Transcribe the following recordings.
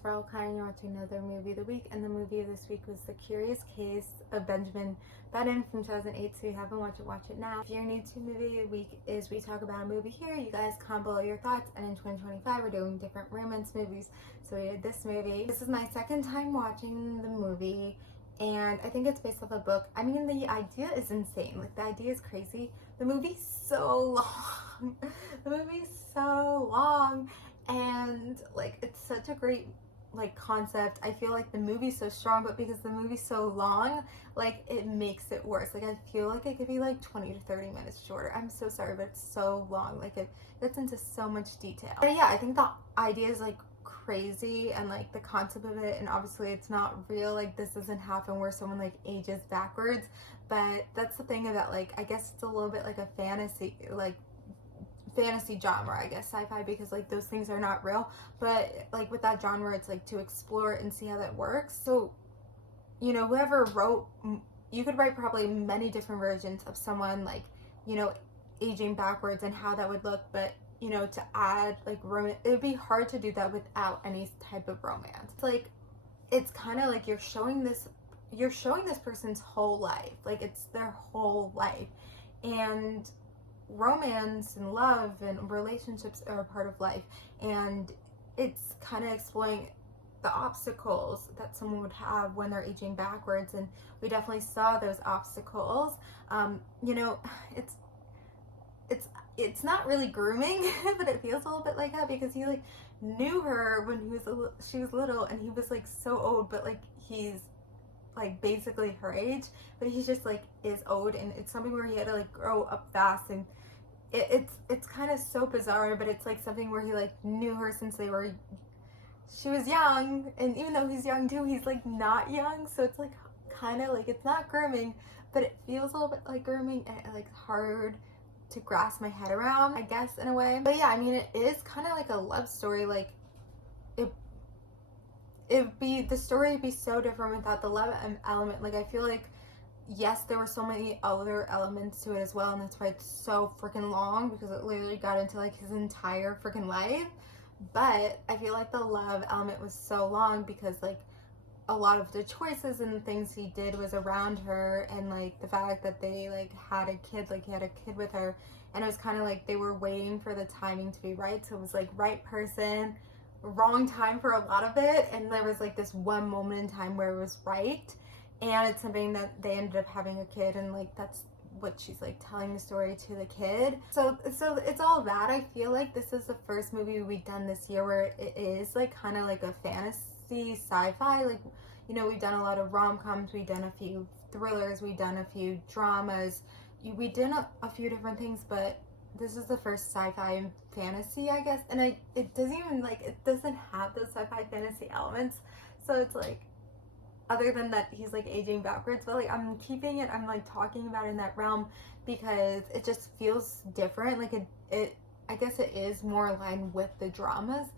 for all kind. You're watching another movie of the week, and the movie of this week was The Curious Case of Benjamin Button from 2008. So if you haven't watched it, watch it now. If you're new to movie of the week, is we talk about a movie here. You guys comment below your thoughts, and in 2025 we're doing different romance movies. So we did this movie. This is my second time watching the movie, and I think it's based off a book. I mean, the idea is insane. Like, the idea is crazy. The movie's so long. The movie's so long. And like, it's such a great like concept. I feel like the movie's so strong, but because the movie's so long, like, it makes it worse. Like, I feel like it could be like 20 to 30 minutes shorter. I'm so sorry, but it's so long. Like, it gets into so much detail. But yeah, I think the idea is like crazy, and like the concept of it, and obviously it's not real. Like, this doesn't happen where someone like ages backwards, but that's the thing about, like, I guess it's a little bit like a fantasy genre, I guess, sci-fi, because like those things are not real, but like with that genre, it's like to explore it and see how that works. So, you know, whoever wrote, you could write probably many different versions of someone, like, you know, aging backwards and how that would look, but you know, to add like romance, it would be hard to do that without any type of romance. It's like, it's kind of like you're showing this person's whole life, like it's their whole life, and romance and love and relationships are a part of life, and it's kind of exploring the obstacles that someone would have when they're aging backwards, and we definitely saw those obstacles. You know, it's not really grooming, but it feels a little bit like that, because he like knew her when she was little, and he was like so old, but like he's like basically her age, but he just like is old, and it's something where he had to like grow up fast, and it's kind of so bizarre, but it's like something where he like knew her since she was young, and even though he's young too, he's like not young, so it's like kind of like, it's not grooming, but it feels a little bit like grooming, and it, like, hard to grasp my head around, I guess, in a way. But yeah, I mean, it is kind of like a love story. Like, the story would be so different without the love element. Like, I feel like, yes, there were so many other elements to it as well, and that's why it's so freaking long, because it literally got into like his entire freaking life. But I feel like the love element was so long because like a lot of the choices and the things he did was around her, and like the fact that they like had a kid, like he had a kid with her, and it was kind of like they were waiting for the timing to be right. So it was like right person, wrong time for a lot of it, and there was like this one moment in time where it was right, and it's something that they ended up having a kid, and like that's what she's like telling the story to the kid. So it's all that. I feel like this is the first movie we've done this year where it is like kind of like a fantasy sci-fi. Like, you know, we've done a lot of rom-coms, we've done a few thrillers, we've done a few dramas, we did a few different things, but this is the first sci-fi and fantasy, I guess, and it doesn't even like, it doesn't have those sci-fi fantasy elements. So it's like, other than that he's like aging backwards, but like I'm keeping it, I'm like talking about it in that realm because it just feels different. Like it I guess it is more aligned with the dramas,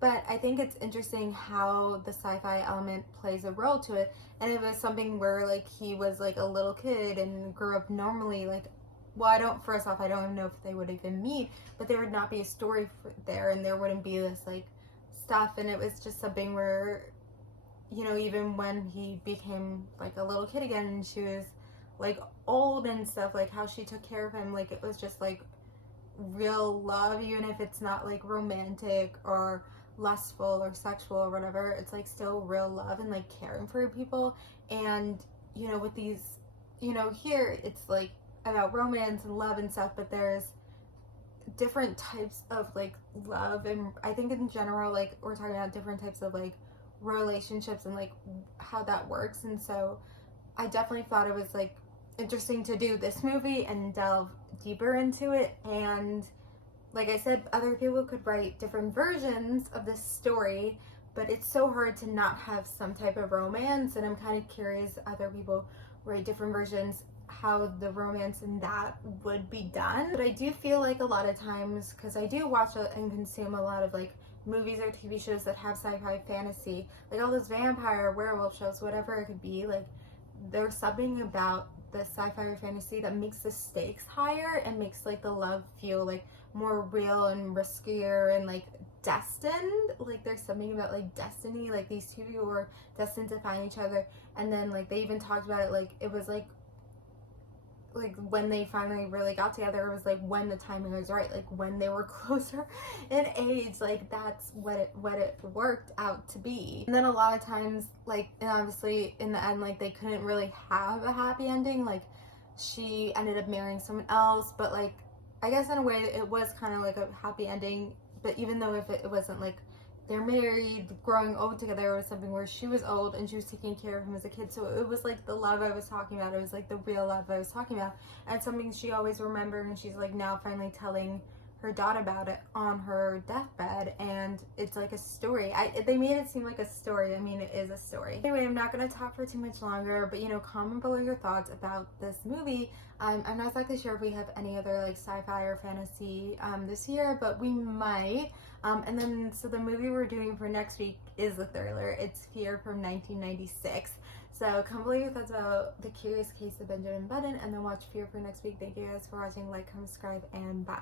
but I think it's interesting how the sci-fi element plays a role to it. And it was something where like he was like a little kid and grew up normally. Like, well, first off, I don't even know if they would even meet, but there would not be a story there, and there wouldn't be this like stuff, and it was just something where, you know, even when he became like a little kid again and she was like old and stuff, like how she took care of him, like it was just like real love, even if it's not like romantic or lustful or sexual or whatever, it's like still real love and like caring for people. And you know, with these, you know, here it's like about romance and love and stuff, but there's different types of like love, and I think in general, like, we're talking about different types of like relationships and like how that works. And so I definitely thought it was like interesting to do this movie and delve deeper into it. And like I said, other people could write different versions of this story, but it's so hard to not have some type of romance, and I'm kind of curious other people write different versions, how the romance in that would be done. But I do feel like a lot of times, because I do watch and consume a lot of like movies or TV shows that have sci-fi fantasy, like all those vampire, werewolf shows, whatever it could be, like there's something about the sci-fi or fantasy that makes the stakes higher and makes like the love feel like more real and riskier, and like destined, like there's something about like destiny, like these two people were destined to find each other. And then like they even talked about it, like it was like when they finally really got together, it was like when the timing was right, like when they were closer in age, like that's what it worked out to be. And then a lot of times, like, and obviously in the end, like they couldn't really have a happy ending, like she ended up marrying someone else, but like I guess in a way it was kind of like a happy ending. But even though if it wasn't like they're married, growing old together, was something where she was old and she was taking care of him as a kid. So it was like the love I was talking about. It was like the real love I was talking about. And something she always remembered, and she's like now finally telling her daughter about it on her deathbed. And it's like a story. They made it seem like a story. I mean, it is a story. Anyway, I'm not going to talk for too much longer, but you know, comment below your thoughts about this movie. I'm not exactly sure if we have any other like sci-fi or fantasy this year, but we might. And then, so the movie we're doing for next week is a thriller. It's Fear from 1996. So comment below your thoughts about The Curious Case of Benjamin Button, and then watch Fear for next week. Thank you guys for watching. Like, comment, subscribe, and bye.